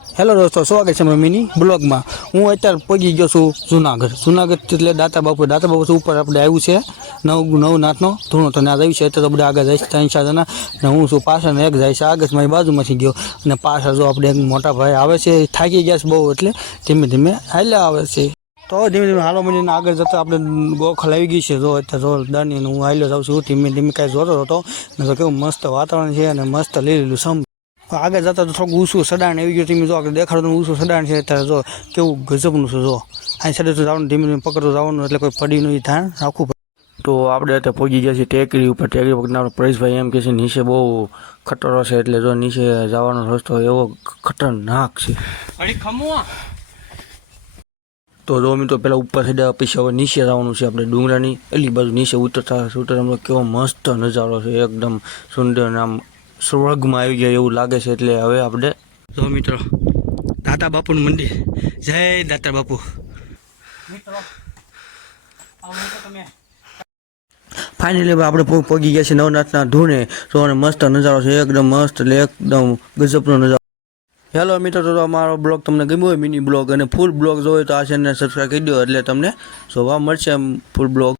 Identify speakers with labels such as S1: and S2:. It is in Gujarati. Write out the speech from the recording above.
S1: હેલો દોસ્તો, સ્વાગત છે મમ્મીની મિની બ્લોગમાં. હું અત્યારે પહોંચી ગયો છું જુનાગઢ. જુનાગઢ એટલે દાતા બાપુ. દાતા બાપુ ઉપર આપણે આવ્યું છે, નવ નવ નાથનો ધૂણો. તો ત્યાં આવ્યું છે એટલે આપણે આગળ જાય ત્રણ ચાર જણા. ને હું છું પાછળ એક જાય છે, આગળ મારી બાજુમાંથી ગયો. અને પાછળ જો આપણે એક મોટા ભાઈ આવે છે, થાકી ગયા છે બહુ એટલે ધીમે ધીમે હાલ્યા આવે છે. તો ધીમે ધીમે હાલો મળીને આગળ જતા આપણે ગોખલ આવી ગઈ છે. જો અત્યારે જો દાની હું હાલ્યો જાઉં છું, ધીમે ધીમે કાંઈ જોતો હતો. ને તો કેવું મસ્ત વાતાવરણ છે અને મસ્ત લીલું સમ આગળ જતા તો થોડુંક ઊંચું સડાણ આવી ગયું તમે જો આગળ દેખાડો તો ઊંચું સડાણ છે ત્યારે જો કેવું ગજબનું છે જો. અહીં સડે તો જવાનું ધીમે ધીમે પકડતું જવાનું એટલે કોઈ પડી નહીં ધ્યાન રાખવું પડે. તો આપણે અત્યારે પહોંચી ગયા છીએ ટેકરી ઉપર. ટેકરી ઉપર આપણે પરેશભાઈ એમ કે છે નીચે બહુ ખતરો છે એટલે જો નીચે જવાનો રસ્તો એવો ખતરનાક છે. તો જો મિત્રો પહેલાં ઉપર ચડ્યા પછી હવે નીચે જવાનું છે આપણે ડુંગરાની. એટલી બાજુ નીચે ઉતરતા ઉતરતા કેવો મસ્ત નજારો છે એકદમ સુંદર આમ સ્વર્ગમાં આવી ગયા એવું લાગે છે એટલે હવે આપણે જો મિત્રો દાતા બાપુનું મંદિર. જય દાતા બાપુ. ફાઇનલી હવે આપણે પો- પહોંચી ગયા છે નવનાથના ધૂણે તો અને મસ્ત નજારો છે એકદમ મસ્ત એટલે એકદમ ગજબનો નજારો. હેલો મિત્રો તો અમારો બ્લોગ તમને ગમ્યો હોય મિની બ્લોગ અને ફૂલ બ્લોગ જોવો હોય તો આ ચેનલને સબસ્ક્રાઈબ કરી દો એટલે તમને જોવા મળશે એમ ફૂલ બ્લોગ.